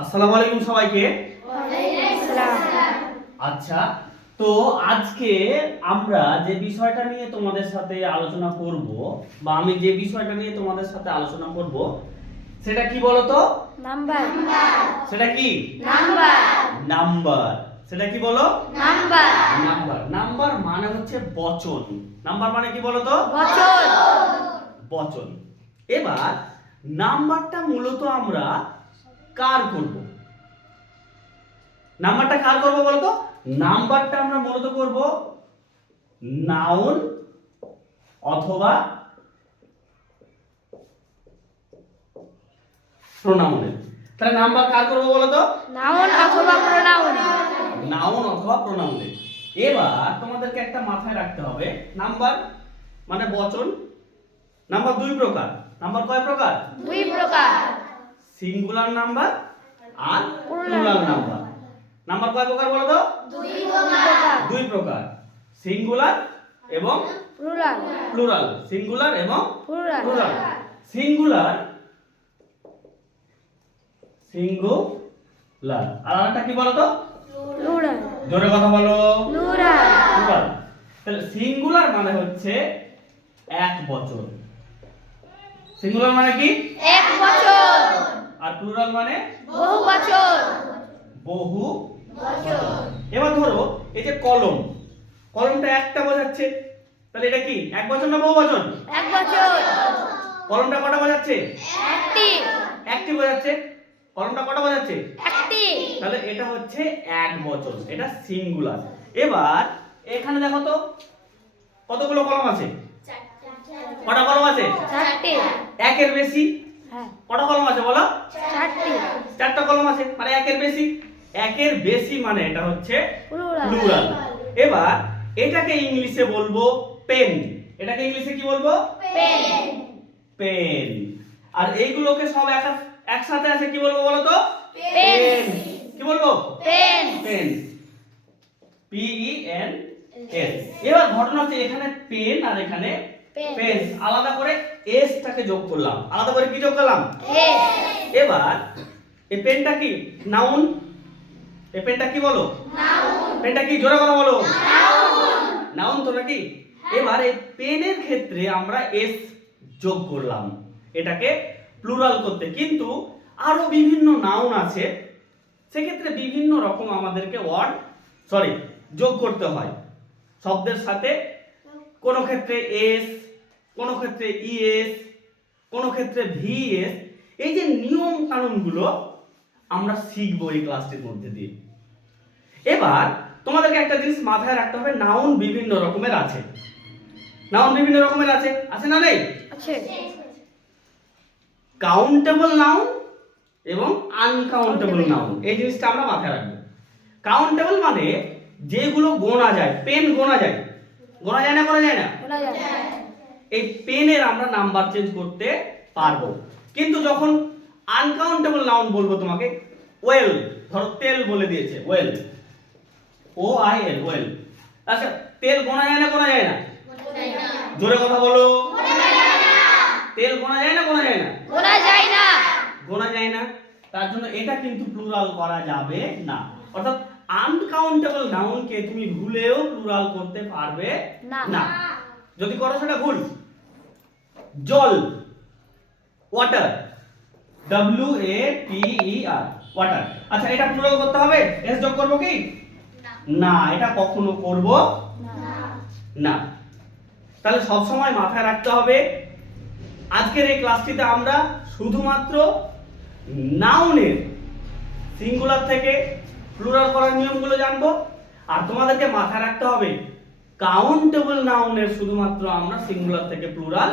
আসসালামু আলাইকুম সবাইকে। আচ্ছা, তো আজকে আমরা যে বিষয়টা নিয়ে তোমাদের সাথে আলোচনা করব বা আমি যে বিষয়টা নিয়ে তোমাদের সাথে আলোচনা করব সেটা কি বলো তো? নাম্বার। সেটা কি? নাম্বার। নাম্বার। সেটা কি বলো? নাম্বার। নাম্বার। নাম্বার মানে হচ্ছে বচন। নাম্বার মানে কি বলো তো? বচন। বচন। এবার নাম্বারটা মূলত আমরা কার করব? নাম্বারটা কার করব বলো তো? নাম্বারটা আমরা মূলত করব নাউন অথবা প্রোনাউনের। তাহলে নাম্বার কার করব বলো তো? নাউন অথবা প্রোনাউন। নাউন অথবা প্রোনাউনের। এবার তোমাদেরকে একটা মাথায় রাখতে হবে, নাম্বার মানে বচন। নাম্বার দুই প্রকার। নাম্বার কয় প্রকার? দুই প্রকার। সিঙ্গুলার নাম্বার আর প্লুরাল প্লুরাল নাম্বার। নাম্বার কয় প্রকার বলো তো? দুই প্রকার। দুই প্রকার, সিঙ্গুলার এবং প্লুরাল। প্লুরাল। সিঙ্গুলার এবং প্লুরাল। প্লুরাল। Singular, singular. আর আরেকটা কি বলো তো? প্লুরাল। জোরে কথা বলো। প্লুরাল। প্লুরাল। তাহলে সিঙ্গুলার মানে হচ্ছে এক বচন। সিঙ্গুলার মানে কি? এক বচন। আর প্লুরাল মানে বহু বচন। বহু বচন। এবার ধরো এই যে কলম, কলমটা একটা বোঝাচ্ছে, তাহলে এটা কি এক বচন না বহু বচন? এক বচন। কলমটা কটা বোঝাচ্ছে? একটি। একটি বোঝাচ্ছে। কলমটা কটা বোঝাচ্ছে? একটি। তাহলে এটা হচ্ছে এক বচন, এটা সিঙ্গুলার। এবার এখানে দেখো তো কতগুলো কলম আছে? কটা কলম আছে? চারটি। একের বেশি হ্যাঁ, কটা কলম আছে বলো? চারটি। চারটা কলম আছে, মানে একের বেশি। একের বেশি মানে এটা হচ্ছে প্লুরাল। প্লুরাল। এবার এটাকে ইংলিশে বলবো পেন। এটাকে ইংলিশে কি বলবো? পেন। পেন। আর এইগুলোকে সব একসাথে আছে, কি বলবো বলো তো? পেন। কি বলবো? Pen. Pen. P E N S. এবার ঘটনা হচ্ছে এখানে পেন আর এখানে পেন। পেন, আলাদা করে এস টাকে যোগ করলাম। আলাদা করে কি যোগ করলাম? এস। এবার এই পেনটা কি নাউন। এই পেনটা কি বলো? নাউন। পেনটা কি? জোরে কথা বলো। নাউন। নাউন তো নাকি? এবার এই পেনের ক্ষেত্রে আমরা এস যোগ করলাম এটাকে প্লুরাল করতে, কিন্তু আরো বিভিন্ন নাউন আছে, সেক্ষেত্রে বিভিন্ন রকম আমাদেরকে যোগ করতে হয় শব্দের সাথে। কোনো ক্ষেত্রে এস, কোনো ক্ষেত্রে ইএস, কোনো ক্ষেত্রে ভিএস। এই যে নিয়ম কানুনগুলো আমরা শিখবো এই ক্লাসটির মধ্যে দিয়ে। এবার তোমাদেরকে একটা জিনিস মাথায় রাখতে হবে, নাউন বিভিন্ন রকমের আছে। নাউন বিভিন্ন রকমের আছে, আছে না নেই? আছে। কাউন্টেবল নাউন এবং আনকাউন্টেবল নাউন, এই জিনিসটা আমরা মাথায় রাখবো। কাউন্টেবল মানে যেগুলো গোনা যায়। পেন গোনা যায়, গোনা যায় না? গোনা যায় না? বলা যায়। এই পেনের আমরা নাম্বার চেঞ্জ করতে পারবো। কিন্তু যখন আনকাউন্টেবল নাউন বলবো তোমাকে, ওয়েল, ধরো তেল বলে দিয়েছে, oil, O I L, oil. আচ্ছা, তেল গোনা যায় না? গোনা যায় না? জোরে কথা বলো। তেল গোনা যায় না? গোনা যায় না? বলা যায় না। গোনা যায় না, তার জন্য এটা কিন্তু প্লুরাল করা যাবে না। অর্থাৎ আনকাউন্টেবল নাউনকে তুমি ভুলেও প্লুরাল করতে পারবে না। না। যদি করো সেটা ভুল। জল, water, W A T E R, water. আচ্ছা, এটা প্লুরাল করতে হবে, এস যোগ করব কি? না, এটা কখনো করব না। তাহলে সব সময় মাথায় রাখতে হবে, আজকের এই ক্লাসটিতে আমরা শুধুমাত্র নাউনের সিঙ্গুলার থেকে প্লুরাল করার নিয়মগুলো জানবো। আর তোমাদেরকে মাথায় রাখতে হবে কাউন্টেবল নাউনের শুধুমাত্র আমরা সিঙ্গুলার থেকে প্লুরাল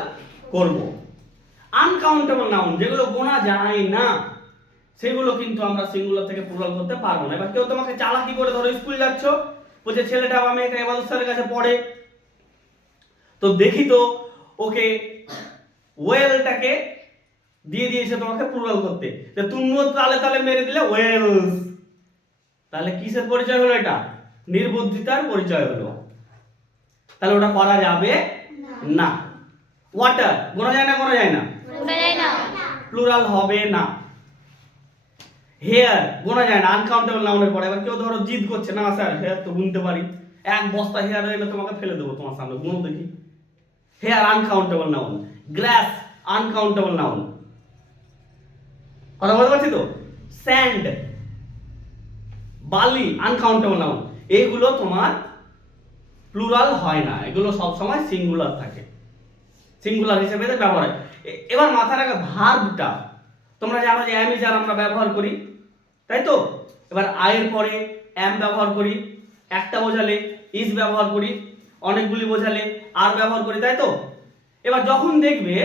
করব। আনকাউন্টেবল নাউন যেগুলো গোনা যায় না, সেগুলো কিন্তু আমরা সিঙ্গুলার থেকে প্লুরাল করতে পারবো না। এবার কেউ তোমাকে চালাকি করে, ধরো স্কুল যাচ্ছ, বলছে ছেলেটা বা মেয়েটা এবাদত স্যারের কাছে পড়ে, তো দেখি তো ওকে ওয়েলটাকে দিয়ে দিয়েছে তোমাকে প্লুরাল করতে, যে তুমিও তালে তালে মেরে দিলে ওয়েলস। তাহলে কিসের পরিচয় হলো? এটা নির্বুদ্ধিতার পরিচয় হলো। তাহলে ওটা করা যাবে না। ওয়াটার গোনা যায় না? গোনা যায় না? বলা যায় না। প্লুরাল হবে না। হেয়ার গোনা যায় না, আনকাউন্টেবল নাউনের পরে। এবার কেউ ধরো জিদ করছে, না স্যার হেয়ার তো গুনতে পারি, এক বস্তা হেয়ার হয়ে গেলে তোমাকে ফেলে দেবো তোমার সামনে, গুনো দেখি। হেয়ার আনকাউন্টেবল নাউন, গ্রাস আনকাউন্টেবল নাউন, কথা বলতে পারছি তো? স্যান্ড, বালি আনকাউন্টেবল নাউন। এইগুলো তোমার প্লুরাল হয় না, এগুলো সব সময় সিঙ্গুলার থাকে, সিঙ্গুলার হিসেবে ব্যবহার হয়। এবার মাথায় রাখো ভার্বটা, তোমরা জানো যে অ্যাম ইজ আর আমরা ব্যবহার করি, তাই তো? এবার আয়ের পরে অ্যাম ব্যবহার করি, একটা বোঝালে ইজ ব্যবহার করি, অনেকগুলি বোঝালে আর ব্যবহার করি, তাই তো? এবার যখন দেখবে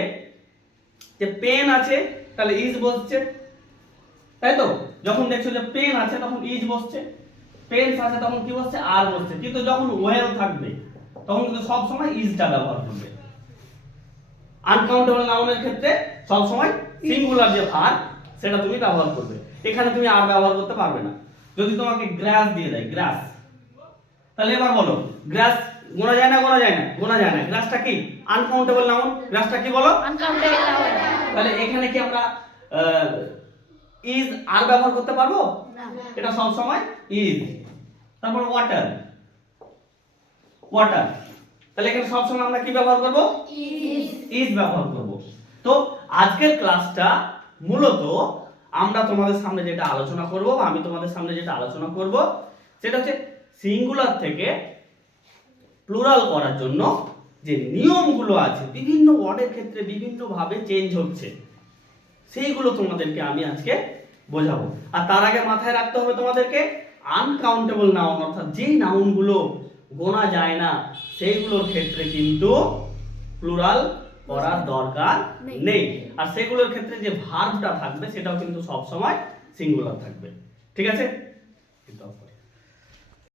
যে পেন আছে তাহলে ইজ বসছে, তাই তো? যখন দেখছো যে পেন আছে তখন ইজ বসছে, পেন্স আছে তখন কি বসছে? আর বসছে। কিন্তু যখন ওয়েল থাকবে তখন কিন্তু সব সময় ইজটা ব্যবহার করবে। আনকাউন্টেবল নাউনের ক্ষেত্রে সব সময় সিঙ্গুলার যে ভার্ব সেটা তুমি ব্যবহার করবে, এখানে তুমি আর ব্যবহার করতে পারবে না। যদি তোমাকে গ্রাস দিয়ে দেয়, গ্রাস, তাহলে এবার বলো গ্রাস গোনা যায় না? গোনা যায় না, গোনা যায় না। গ্রাসটা কি? Uncountable noun. গ্রাসটা কি বলো? Uncountable noun. তাহলে এখানে কি আমরা ইজ আর ব্যবহার করতে পারবো? না। এটা সব সময় ইজ। তারপর ওয়াটার, ওয়াটার, তাহলে এখানে সব সময় আমরা কি ব্যবহার করব? ইজ। ইজ ব্যবহার করব। তো আজকের ক্লাসটা মূলত আমরা তোমাদের সামনে যেটা আলোচনা করব, বা আমি তোমাদের সামনে যেটা আলোচনা করব, সেটা হচ্ছে সিঙ্গুলার থেকে প্লুরাল করার জন্য যে নিয়মগুলো আছে, বিভিন্ন ওয়ার্ডের ক্ষেত্রে বিভিন্ন ভাবে চেঞ্জ হচ্ছে, সেইগুলো তোমাদেরকে আমি আজকে বোঝাবো। আর তার আগে মাথায় রাখতে হবে তোমাদেরকে আনকাউন্টেবল নাউন, অর্থাৎ যেই নাউনগুলো গোনা যায় না সেইগুলোর ক্ষেত্রে কিন্তু প্লুরাল করার দরকার নেই। আর সেগুলোর ক্ষেত্রে যে ভার্বটা থাকবে সেটাও কিন্তু সব সময় সিঙ্গুলার থাকবে। ঠিক আছে?